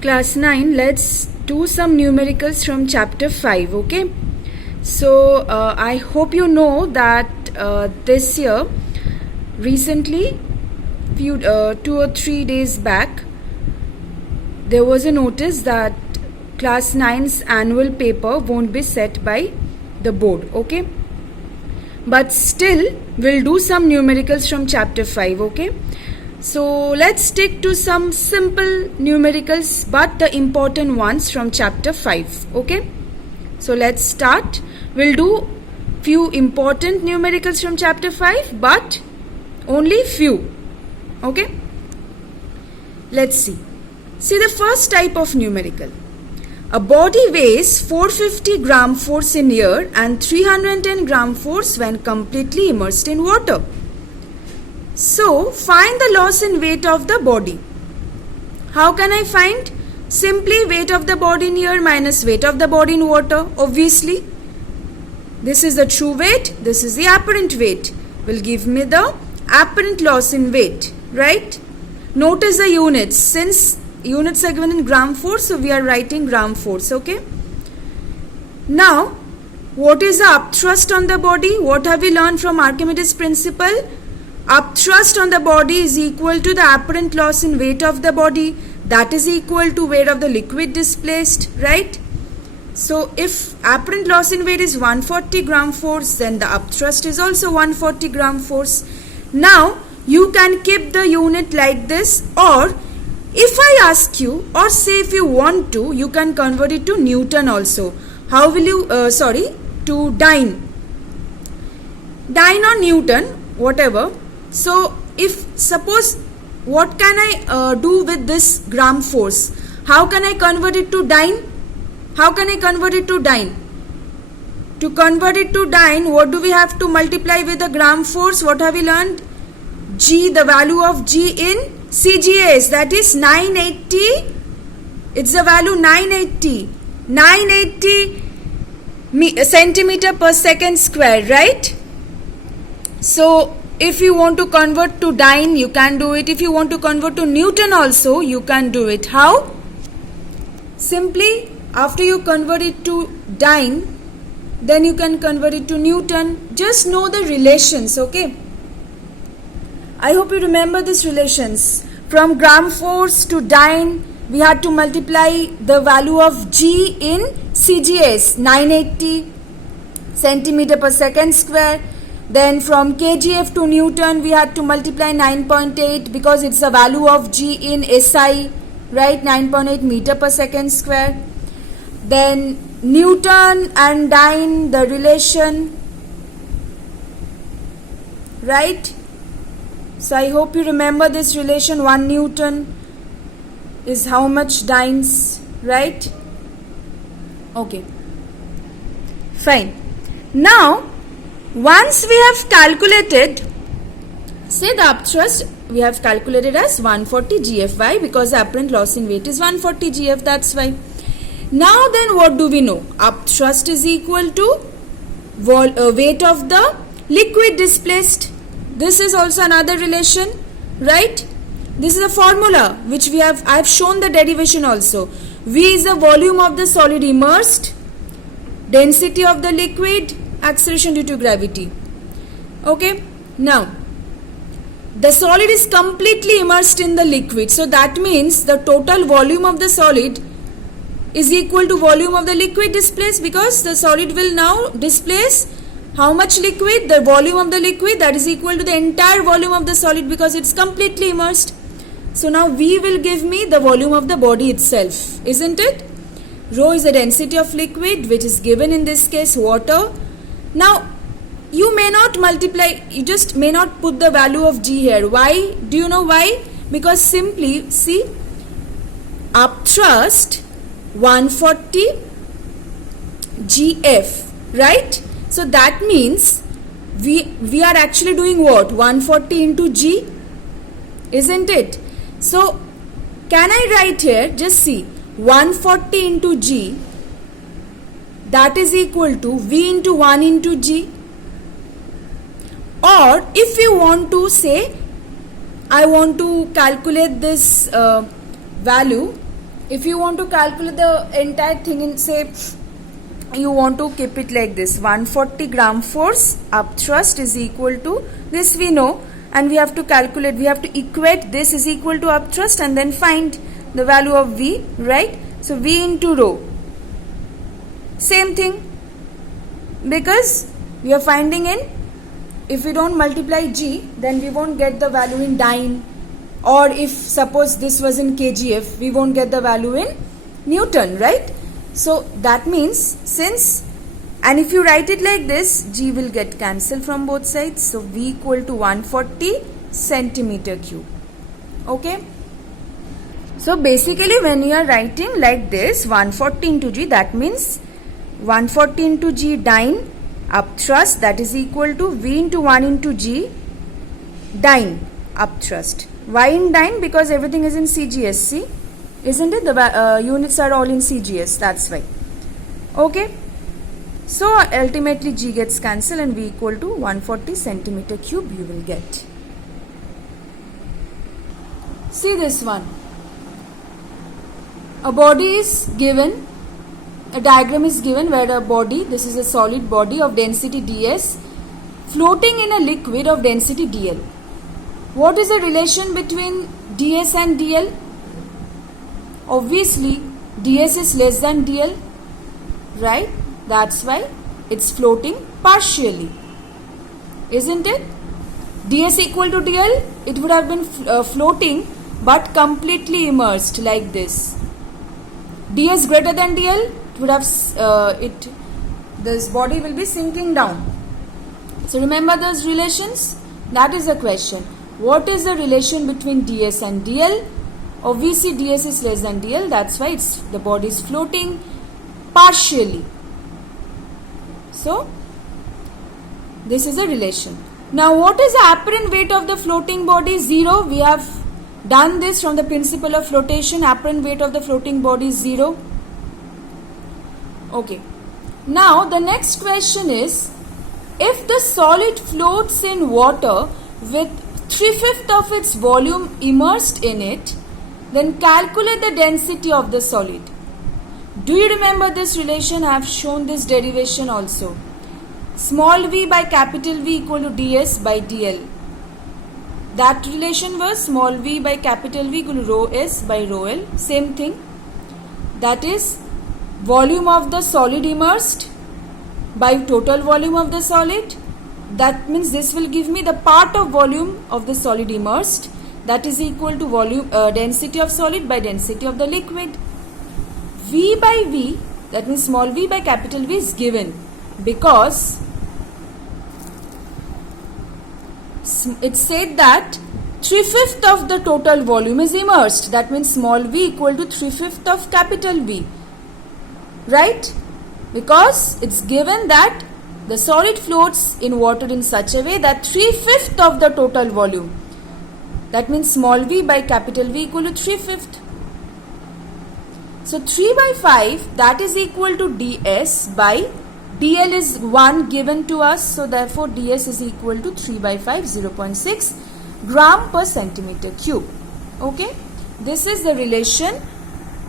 Class 9, let's do some numericals from chapter 5, okay? So, I hope you know that this year, recently, 2 or 3 days back, there was a notice that class 9's annual paper won't be set by the board, okay? But still, we'll do some numericals from chapter 5, okay? So let's stick to some simple numericals but the important ones from chapter 5, okay? So let's start. We'll do few important numericals from chapter 5 but only few, okay? Let's see. See the first type of numerical. A body weighs 450 gram force in air and 310 gram force when completely immersed in water. So, find the loss in weight of the body. How can I find? Simply weight of the body in air minus weight of the body in water, obviously. This is the true weight, this is the apparent weight. Will give me the apparent loss in weight, right? Notice the units. Since units are given in gram force, so we are writing gram force, okay? Now, what is the upthrust on the body? What have we learned from Archimedes' principle? Upthrust on the body is equal to the apparent loss in weight of the body. That is equal to weight of the liquid displaced, right? So, if apparent loss in weight is 140 gram force, then the upthrust is also 140 gram force. Now, you can keep the unit like this, or if I ask you, or say if you want to, you can convert it to Newton also. How will you, to dyne. Dyne or Newton, whatever. So, if suppose, what can I do with this gram force? How can I convert it to dyne? How can I convert it to dyne? To convert it to dyne, what do we have to multiply with the gram force? What have we learned? G, the value of G in CGS, that is 980. It's the value 980. 980 centimeter per second square, right? So, if you want to convert to dyne, you can do it. If you want to convert to Newton also, you can do it. How? Simply, after you convert it to dyne, then you can convert it to Newton. Just know the relations, okay? I hope you remember these relations. From gram force to dyne, we had to multiply the value of G in CGS, 980 centimeter per second square. Then from kgf to Newton, we had to multiply 9.8 because it's the value of G in SI, right? 9.8 meter per second square. Then Newton and dyne, the relation, right? So I hope you remember this relation. 1 Newton is how much dynes, right? Okay. Fine. Now, once we have calculated, say the upthrust, we have calculated as 140 GFY because the apparent loss in weight is 140 GF, that's why. Now then what do we know? Upthrust is equal to weight of the liquid displaced. This is also another relation, right? This is a formula which I have shown the derivation also. V is the volume of the solid immersed, density of the liquid, acceleration due to gravity. Okay, now the solid is completely immersed in the liquid, so that means the total volume of the solid is equal to volume of the liquid displaced because the solid will now displace how much liquid? The volume of the liquid, that is equal to the entire volume of the solid because it's completely immersed. So now V will give me the volume of the body itself, isn't it? Rho is the density of liquid, which is given in this case water. Now, you may not multiply, you just may not put the value of G here. Why? Do you know why? Because simply, see, upthrust 140 GF, right? So that means we are actually doing what? 140 into G, isn't it? So, can I write here, just see, 140 into G, that is equal to V into 1 into G. Or if you want to say, I want to calculate this value if you want to calculate the entire thing in, say, you want to keep it like this, 140 gram force upthrust is equal to this, we know, and we have to calculate, we have to equate this is equal to upthrust and then find the value of V, right? So V into rho, same thing, because we are finding in, if we don't multiply G, then we won't get the value in dyne, or if suppose this was in kgf, we won't get the value in Newton, right? So that means, since, and if you write it like this, G will get cancelled from both sides, so V equal to 140 centimeter cube. Okay, so basically when you are writing like this, 140 into G, that means 140 into G dyne upthrust, that is equal to V into 1 into G dyne upthrust. Why in dyne? Because everything is in CGSC, isn't it? The units are all in CGS, that's why. Okay, so ultimately G gets cancelled and V equal to 140 centimeter cube you will get. See this one. A body is given, a diagram is given where a body, this is a solid body of density ds, floating in a liquid of density dl. What is the relation between ds and dl? Obviously, ds is less than dl, right? That's why it's floating partially, isn't it? ds equal to dl, it would have been floating but completely immersed like this. ds greater than dl, it would have this body will be sinking down. So remember those relations? That is the question. What is the relation between ds and dl? Obviously ds is less than dl, that's why the body is floating partially. So this is a relation. Now what is the apparent weight of the floating body? 0. We have done this from the principle of flotation. Apparent weight of the floating body is 0. Okay. Now the next question is, if the solid floats in water with 3/5 of its volume immersed in it, then calculate the density of the solid. Do you remember this relation? I have shown this derivation also. Small v by capital V equal to ds by dl. That relation was small v by capital V equal to rho s by rho l. Same thing. That is volume of the solid immersed by total volume of the solid. That means this will give me the part of volume of the solid immersed, that is equal to volume density of solid by density of the liquid. V by V, that means small v by capital V is given because it said that 3/5 of the total volume is immersed. That means small v equal to 3/5 of capital V, right? Because it's given that the solid floats in water in such a way that 3/5 of the total volume. That means small v by capital V equal to 3/5. So 3 by 5, that is equal to ds by dl is 1 given to us. So therefore ds is equal to 3 by 5, 0.6 gram per centimeter cube. Okay. This is the relation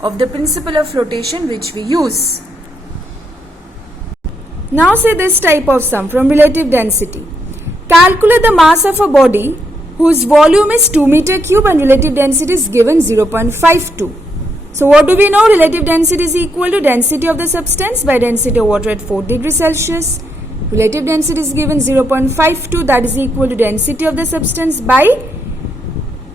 of the principle of flotation which we use. Now say this type of sum from relative density. Calculate the mass of a body whose volume is 2 meter cube and relative density is given 0.52. So what do we know? Relative density is equal to density of the substance by density of water at 4 degrees Celsius. Relative density is given 0.52, that is equal to density of the substance by,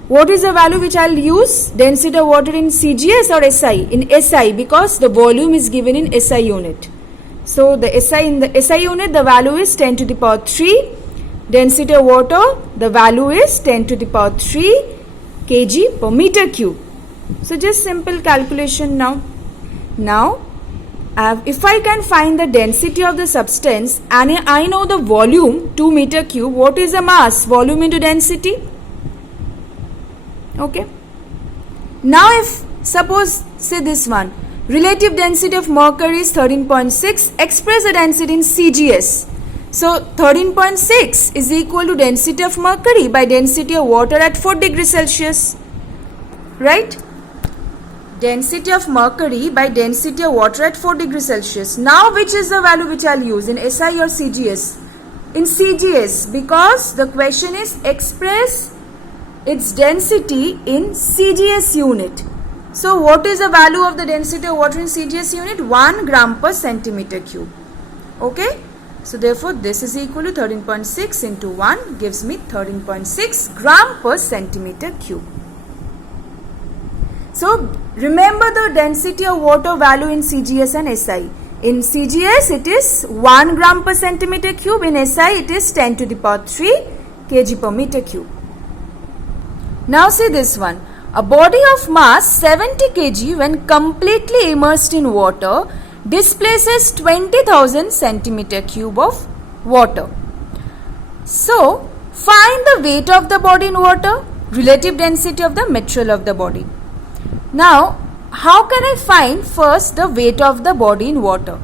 what is the value which I will use? Density of water in CGS or SI? In SI, because the volume is given in SI unit. So the SI, in the SI unit, the value is 10 to the power 3. Density of water, the value is 10 to the power 3 kg per meter cube. So just simple calculation now. Now, if I can find the density of the substance and I know the volume 2 meter cube, what is the mass? Volume into density. Okay. Now if suppose say this one, relative density of mercury is 13.6, express the density in CGS. So 13.6 is equal to density of mercury by density of water at 4 degrees Celsius. Right? density of mercury by density of water at 4 degrees Celsius. Now which is the value which I'll use, in SI or CGS? In CGS, because the question is express its density in CGS unit. So what is the value of the density of water in CGS unit? 1 gram per centimeter cube. Okay. So therefore this is equal to 13.6 into 1 gives me 13.6 gram per centimeter cube. So remember the density of water value in CGS and SI. In CGS it is 1 gram per centimeter cube. In SI it is 10 to the power 3 kg per meter cube. Now see this one. A body of mass 70 kg when completely immersed in water displaces 20,000 centimeter cube of water. So find the weight of the body in water, relative density of the material of the body. Now how can I find first the weight of the body in water?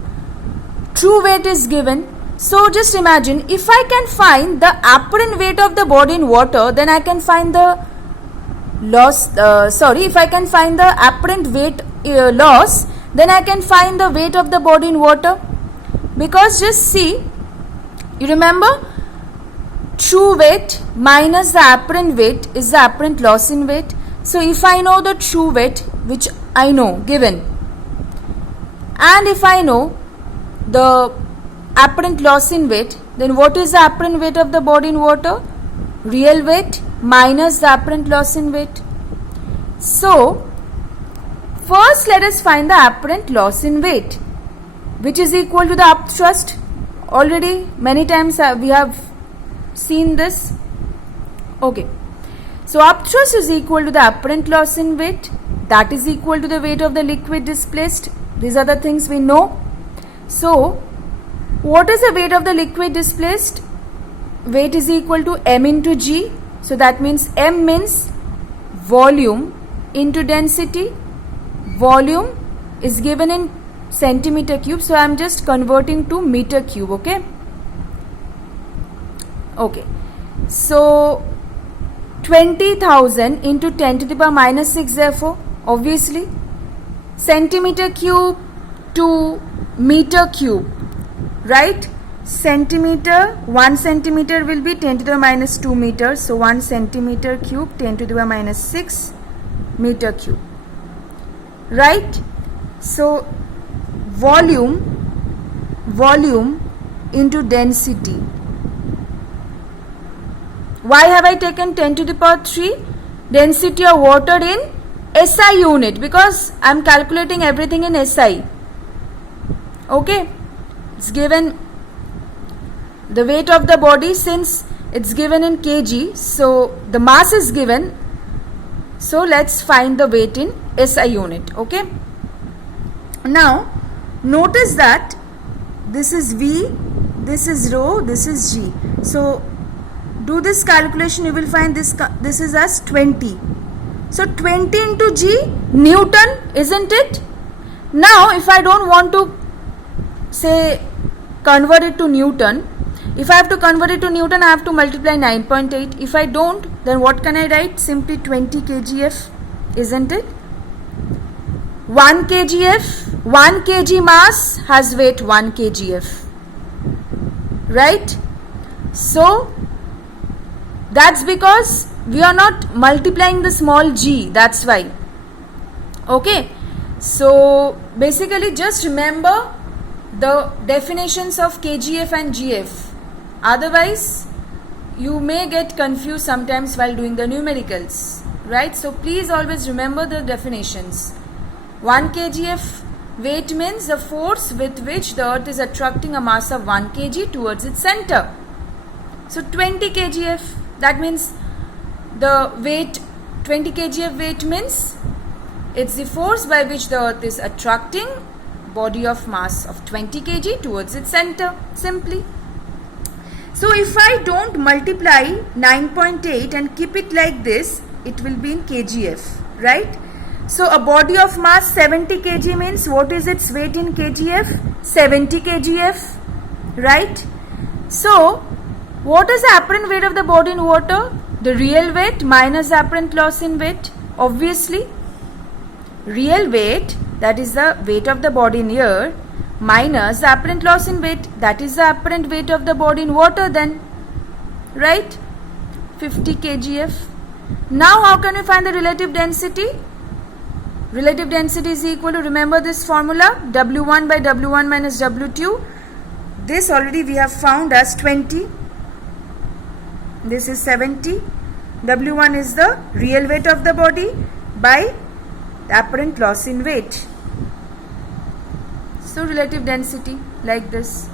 True weight is given. So just imagine, if I can find the apparent weight of the body in water, then I can find the if I can find the apparent weight loss, then I can find the weight of the body in water. Because just see, you remember, true weight minus the apparent weight is the apparent loss in weight. So if I know the true weight, which I know given, and if I know the apparent loss in weight, then what is the apparent weight of the body in water? Real weight minus the apparent loss in weight. So first let us find the apparent loss in weight, which is equal to the upthrust. Already many times we have seen this. Okay. So upthrust is equal to the apparent loss in weight, that is equal to the weight of the liquid displaced. These are the things we know. So what is the weight of the liquid displaced? Weight is equal to m into g. So that means m means volume into density. Volume is given in centimeter cube, so I am just converting to meter cube. Okay. Okay. So 20,000 into 10 to the power minus 6, therefore obviously centimeter cube to meter cube, right? Centimeter, 1 centimeter will be 10 to the power minus 2 meters. So 1 centimeter cube 10 to the power minus 6 meter cube, right? So volume into density. Why have I taken 10 to the power 3? Density of water in SI unit, because I am calculating everything in SI. Okay. It's given the weight of the body, since it's given in kg, so the mass is given. So let's find the weight in SI unit. Okay. Now notice that this is V, this is rho, this is G. So do this calculation, you will find this is as 20. So 20 into G, Newton, isn't it? Now if I don't want to say convert it to Newton, if I have to convert it to Newton, I have to multiply 9.8. If I don't, then what can I write? Simply 20 kgf, isn't it? 1 kgf, 1 kg mass has weight 1 kgf, right? So that's because we are not multiplying the small g, that's why. Okay. So basically just remember the definitions of kgf and gf. Otherwise you may get confused sometimes while doing the numericals, right? So please always remember the definitions. 1 kgf weight means the force with which the earth is attracting a mass of 1 kg towards its center. So 20 kgf, that means the weight, 20 kgf weight means it's the force by which the earth is attracting body of mass of 20 kg towards its center, simply. So if I don't multiply 9.8 and keep it like this, it will be in kgf, right? So a body of mass 70 kg means what is its weight in kgf? 70 kgf, right? So what is the apparent weight of the body in water? The real weight minus the apparent loss in weight, obviously. real weight, that is the weight of the body in air, minus the apparent loss in weight, that is the apparent weight of the body in water then, right? 50 kgf. Now how can we find the relative density? Relative density is equal to, remember this formula, W1 by W1 minus W2. This already we have found as 20. This is 70. W1 is the real weight of the body by the apparent loss in weight. So relative density like this.